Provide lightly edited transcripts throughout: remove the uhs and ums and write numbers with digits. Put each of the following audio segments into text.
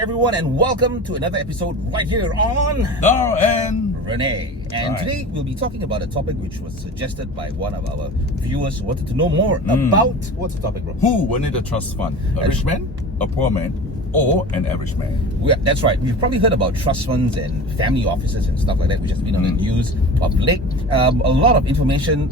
everyone, and welcome to another episode right here on Dar and Renee. And today we'll be talking about a topic which was suggested by one of our viewers who wanted to know more about, what's the topic, bro? Who will need a trust fund? A rich man, a poor man, or an average man? That's right. We've probably heard about trust funds and family offices and stuff like that, which has been on the news of late. A lot of information,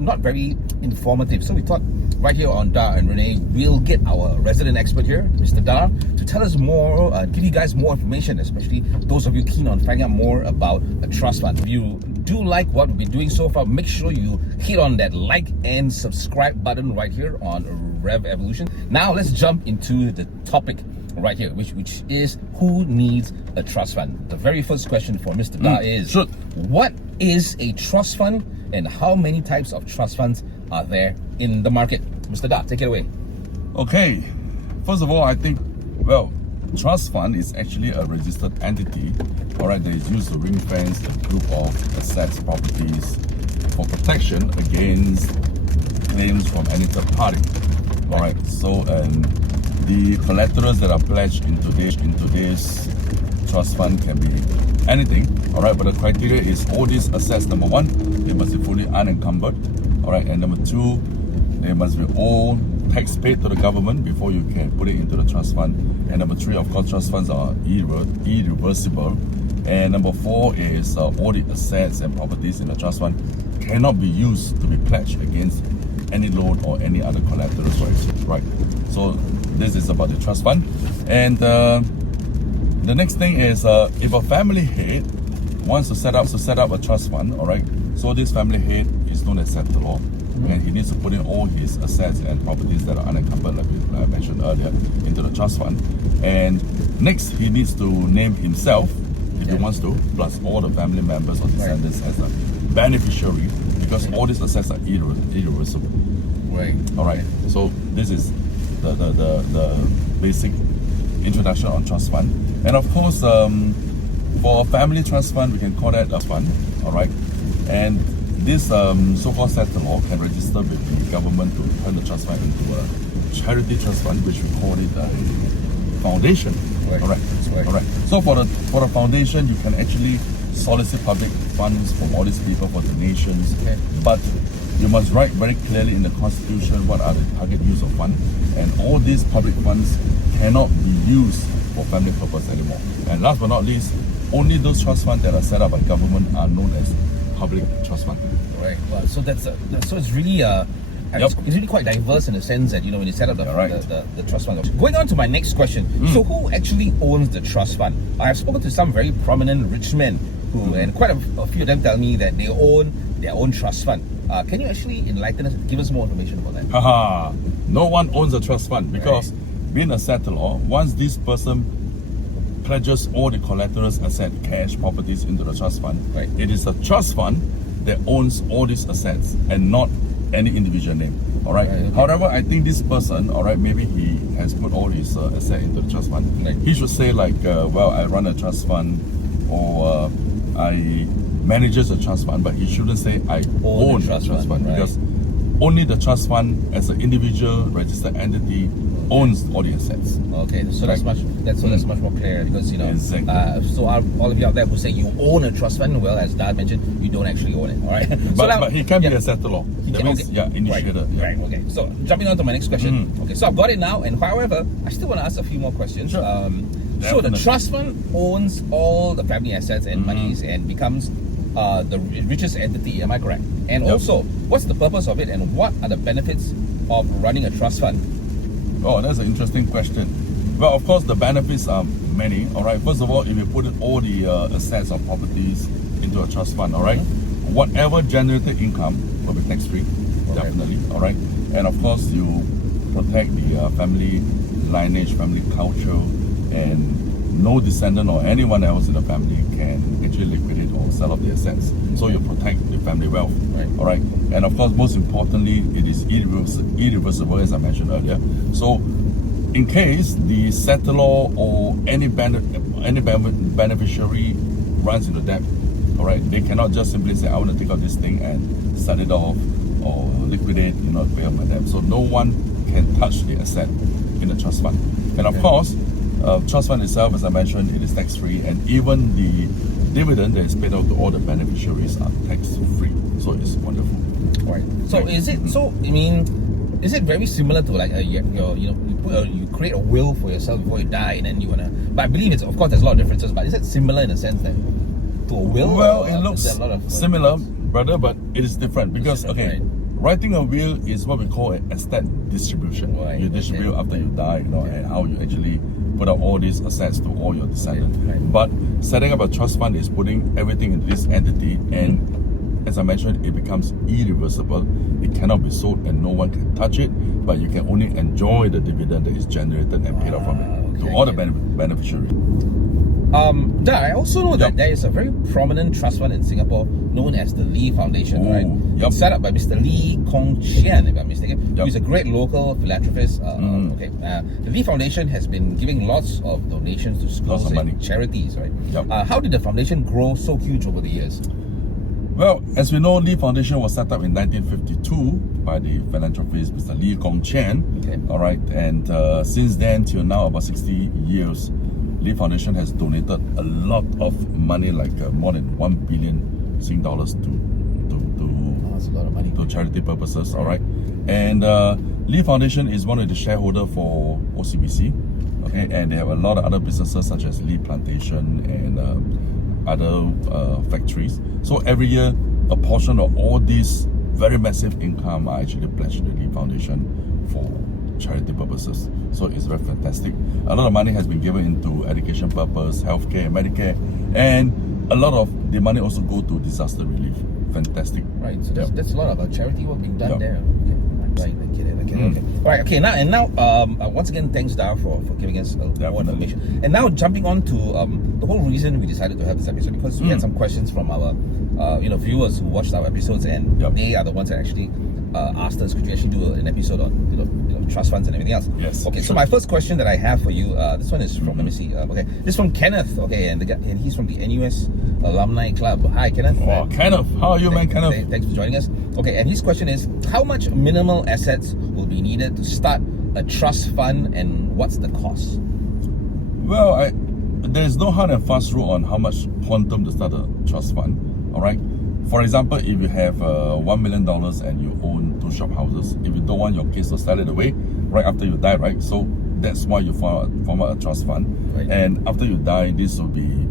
not very informative. So we thought right here on Dar and Renee, we'll get our resident expert here, Mr. Dar, to tell us more, give you guys more information, especially those of you keen on finding out more about a trust fund. If you do like what we've been doing so far, make sure you hit on that like and subscribe button right here on Revv Evolution. Now let's jump into the topic right here, which is who needs a trust fund. The very first question for Mr. Dar is, what is a trust fund and how many types of trust funds are there in the market? Mr. Dar, take it away. Okay, first of all, I think, trust fund is actually a registered entity, that is used to ring fence a group of assets, properties for protection against claims from any third party. So the collaterals that are pledged into this trust fund can be anything, but the criteria is all these assets, number one, they must be fully unencumbered, and number two, they must be all tax paid to the government before you can put it into the trust fund, and number three, of course, trust funds are irreversible, and number four is all the assets and properties in the trust fund cannot be used to be pledged against any loan or any other collaterals, right? So this is about the trust fund. And the next thing is if a family head wants to set up a trust fund, so this family head is known as settlor, and he needs to put in all his assets and properties that are unencumbered, like I mentioned earlier, into the trust fund. And next, he needs to name himself, if he wants to, plus all the family members or descendants as a beneficiary, because all these assets are irreversible. So this is the basic introduction on trust fund. And of course, for a family trust fund, we can call that a fund, and this so-called settlor can register with the government to turn the trust fund into a charity trust fund, which we call it a foundation. So for the foundation, you can actually solicit public funds from all these people for donations, but you must write very clearly in the constitution what are the target use of funds, and all these public funds cannot be used for family purpose anymore. And last but not least, only those trust funds that are set up by government are known as public trust fund. Well, so so it's really it's really quite diverse in the sense that when you set up the trust fund. Going on to my next question, so who actually owns the trust fund? I have spoken to some very prominent rich men who, and quite a few of them tell me that they own their own trust fund. Can you actually enlighten us, give us more information about that? No one owns a trust fund because being a settlor, once this person pledges all the collaterals, asset, cash, properties into the trust fund, it is a trust fund that owns all these assets and not any individual name. However, I think this person, maybe he has put all his assets into the trust fund. He should say I run a trust fund, or I manages a trust fund, but he shouldn't say I own a trust fund because only the trust fund as an individual registered entity owns all the assets. Okay, so that's much more clear because so all of you out there who say you own a trust fund, well, as Dad mentioned, you don't actually own it. But he can be a settlor. That means initiator. Okay. So jumping on to my next question. Okay, so I've got it now, and however, I still want to ask a few more questions. So the trust fund owns all the family assets and monies and becomes the richest entity, am I correct? And also, what's the purpose of it and what are the benefits of running a trust fund? Oh, that's an interesting question. Well, of course, the benefits are many, First of all, if you put all the assets or properties into a trust fund, whatever generated income will be tax-free, definitely, And of course, you protect the family lineage, family culture, and no descendant or anyone else in the family can actually liquidate or sell off the assets. So you protect the family wealth, And of course, most importantly, it is irreversible, as I mentioned earlier. So in case the settlor or any beneficiary runs into debt, they cannot just simply say, I want to take out this thing and sell it off or liquidate, pay off my debt. So no one can touch the asset in the trust fund. And of course, Trust fund itself, as I mentioned, it is tax-free, and even the dividend that is paid out to all the beneficiaries are tax-free. So it's wonderful. Right. So is it? So I mean, is it very similar to like you create a will for yourself before you die, and then you wanna? But I believe it's, of course, there's a lot of differences. But is it similar in the sense that to a will? Well, or it looks is there a lot of, similar, brother, but it is different because Right. writing a will is what we call an estate distribution. Right, You distribute okay. after you die, and how you actually put out all these assets to all your descendants. Right. But setting up a trust fund is putting everything into this entity, and as I mentioned, it becomes irreversible. It cannot be sold, and no one can touch it. But you can only enjoy the dividend that is generated and paid out from it to all the beneficiaries. I also know that Yep. there is a very prominent trust fund in Singapore known as the Lee Foundation, Oh, right? yep. It's set up by Mr. Lee Kong Chian, if I'm mistaken. Yep. He's a great local philanthropist. The Lee Foundation has been giving lots of donations to schools Lots of money. and charities, right? Yep. How did the foundation grow so huge over the years? Well, as we know, Lee Foundation was set up in 1952 by the philanthropist Mr. Lee Kong Chian. Okay. All right, and since then till now, about 60 years, Lee Foundation has donated a lot of money, like more than 1 billion Sing dollars to That's a lot of money. to charity purposes. All right, and Lee Foundation is one of the shareholder for OCBC. Okay, and they have a lot of other businesses such as Lee Plantation and other factories. So every year, a portion of all these very massive income are actually pledged to the Lee Foundation for charity purposes. So it's very fantastic. A lot of money has been given into education purpose, healthcare, Medicare, and a lot of the money also go to disaster relief. Fantastic. Right, so Yep. that's a lot of charity work being done Yep. there. Okay. Right, I get it. Okay. All right, okay. Now, once again, thanks, Dar, for giving us more Definitely. information. And now, jumping on to the whole reason we decided to have this episode, because we had some questions from our viewers who watched our episodes, and Yep. they are the ones that actually asked us, could you actually do an episode on trust funds and everything else? Yes, Okay. So sure. my first question that I have for you, this one is from let me see. This is from Kenneth. Okay, and he's from the NUS Alumni Club. Hi, Kenneth. Oh, Kenneth, how are you, man, Kenneth? Thanks for joining us. Okay, and his question is, how much minimal assets will be needed to start a trust fund, and what's the cost? Well, there's no hard and fast rule on how much quantum to start a trust fund. All right. For example, if you have $1 million and you own 2 shop houses, if you don't want your kids to sell it away right after you die, right? So that's why you form a trust fund. Right. And after you die, this will be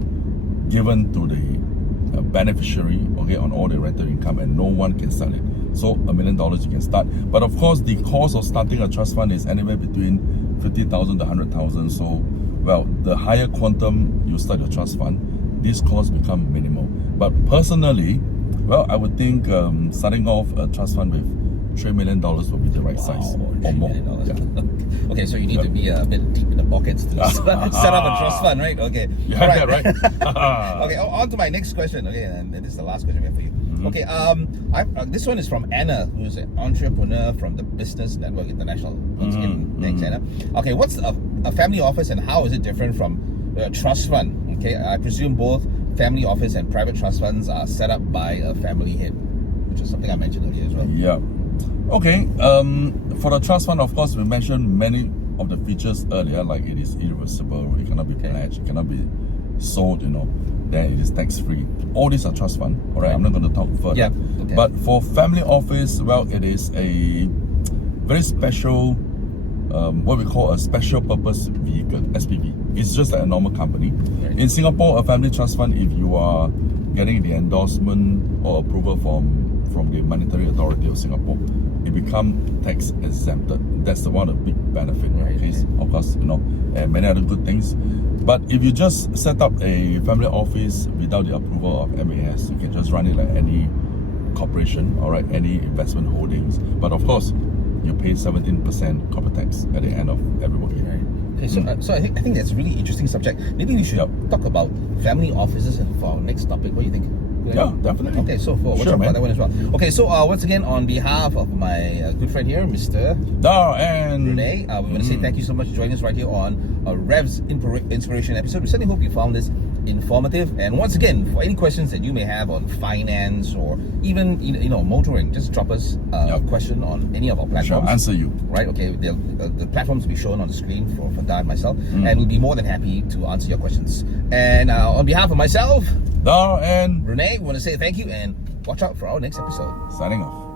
given to the beneficiary, okay, on all the rental income, and no one can sell it. So $1 million you can start. But of course, the cost of starting a trust fund is anywhere between 50,000 to 100,000. So, well, the higher quantum you start your trust fund, these costs become minimal. But personally, well, I would think starting off a trust fund with $3 million would be the right size or more. $3 million. Yeah. Okay, so you need to be a bit deep in the pockets to set up a trust fund, right? Okay. You have that, right? Okay, on to my next question. Okay, and this is the last question we have for you. Okay, this one is from Anna, who's an entrepreneur from the Business Network International. Once again, thanks, Anna. Okay, what's a family office, and how is it different from a trust fund? Okay, I presume both family office and private trust funds are set up by a family head, which is something I mentioned earlier as well. Yeah. Okay. For the trust fund, of course, we mentioned many of the features earlier, like it is irreversible, it cannot be pledged, it cannot be sold, then it is tax-free. All these are trust fund. All right, I'm not going to talk further. Yeah. Okay. But for family office, well, it is a very special, what we call a special purpose vehicle, SPV. It's just like a normal company. Right. In Singapore, a family trust fund, if you are getting the endorsement or approval from the Monetary Authority of Singapore, it become tax exempted. That's the one of the big benefit. Right. Okay? Of course, and many other good things. But if you just set up a family office without the approval of MAS, you can just run it like any corporation, all right, any investment holdings. But of course, you pay 17% corporate tax at the end of every working year. Okay, so I think that's a really interesting subject. Maybe we should talk about family offices for our next topic. What do you think? Yeah, definitely. Okay, so we'll talk about that one as well. Okay, so once again, on behalf of my good friend here, Mr. Dar and Renee, we want to say thank you so much for joining us right here on Revv's Inspiration episode. We certainly hope you found this informative. And once again, for any questions that you may have on finance or even motoring, just drop us a question on any of our platforms. Sure, answer you. Right? Okay, the platforms will be shown on the screen for Da and myself, and we'll be more than happy to answer your questions. And on behalf of myself, Da and Renee, we want to say thank you and watch out for our next episode. signing off.